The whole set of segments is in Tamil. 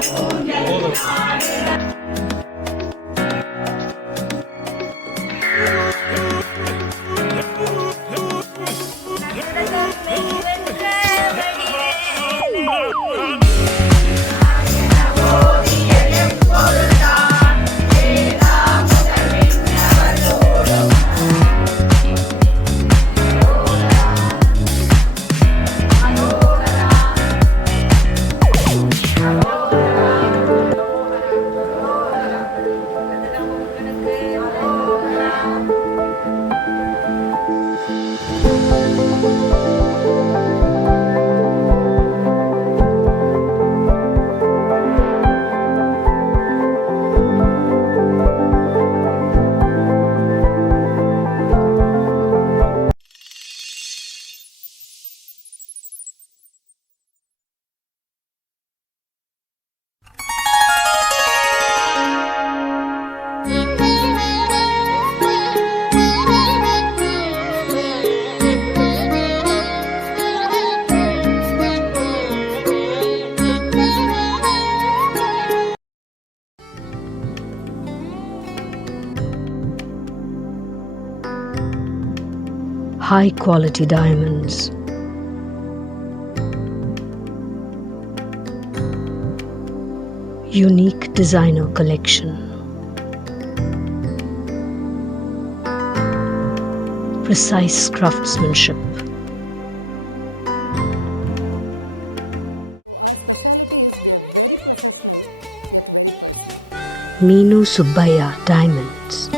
Oh, yeah. high quality diamonds. Unique designer collection. Precise craftsmanship. Minu Subaya Diamonds.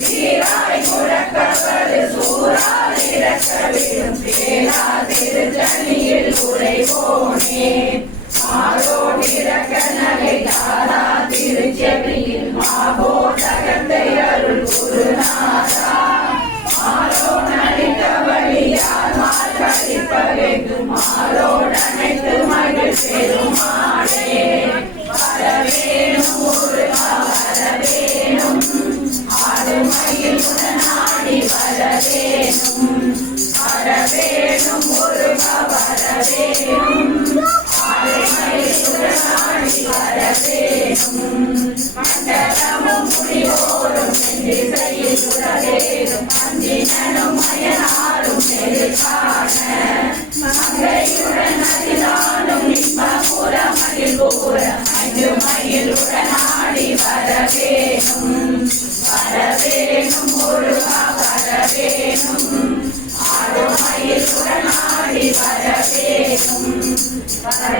நீராய் முழக்கவர் சூறால் இறக்க விடும் பேரா திருத்தணியில் உரைவோனே மாறோ நிறக்க நகை தாரா பெருமாளே வரவேணும் ஒரு மாவா வரவேணும் வரவேணும் முருகா வரவேணும் வரவேணும் மண்டலமும் முடிவோடும் செய்யும் அஞ்சினும் மயனாலும் எதிர்காண வரவேணும் வரவேணும் முருகா Amén.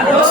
Adiós.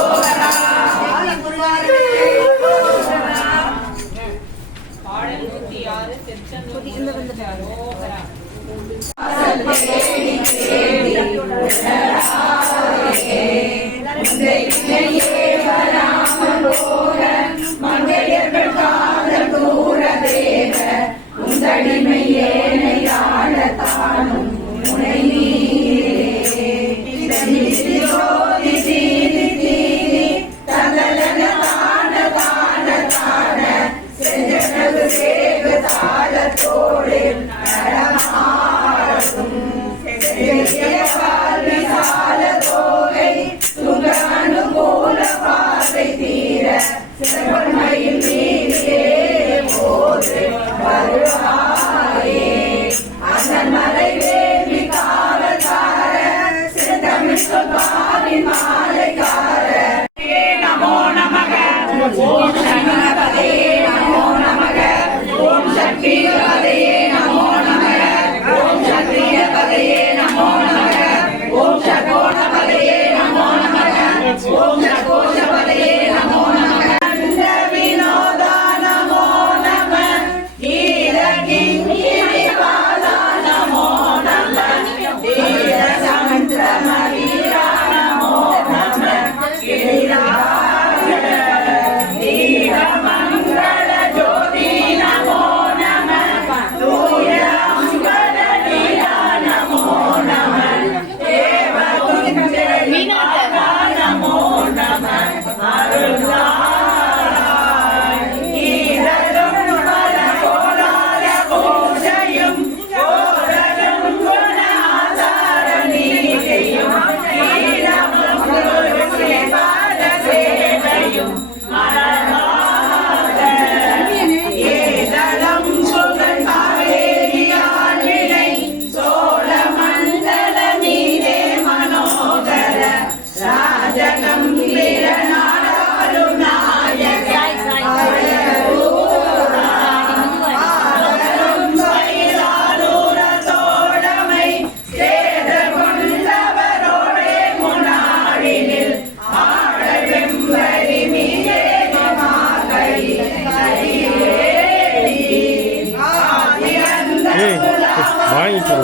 வாங்கிட்டு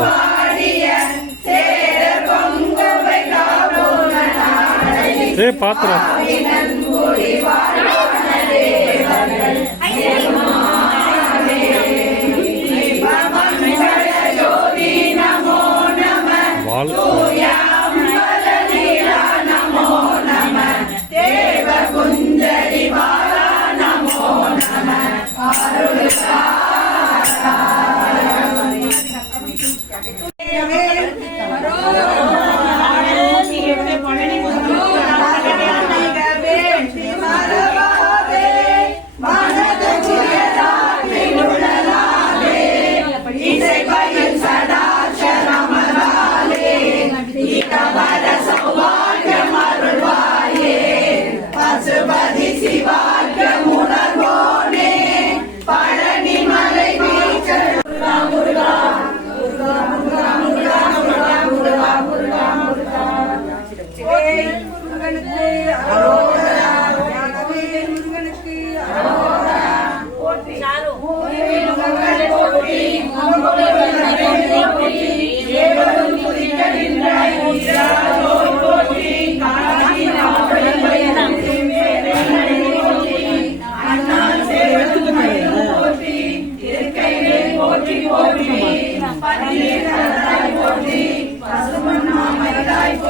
ஏ பாத்திரம் Amén.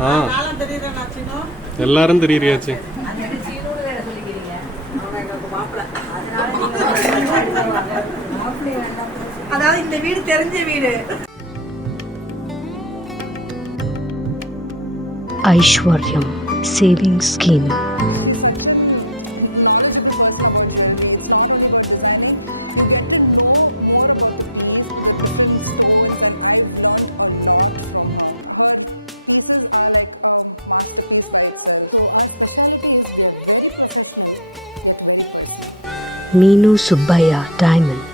ஆ. எல்லாரும் தெரியுறியாச்சு. அதாவது இந்த வீடு தெரிஞ்ச வீடு. Aishwaryam Savings Scheme. Minu Subbiah Diamond.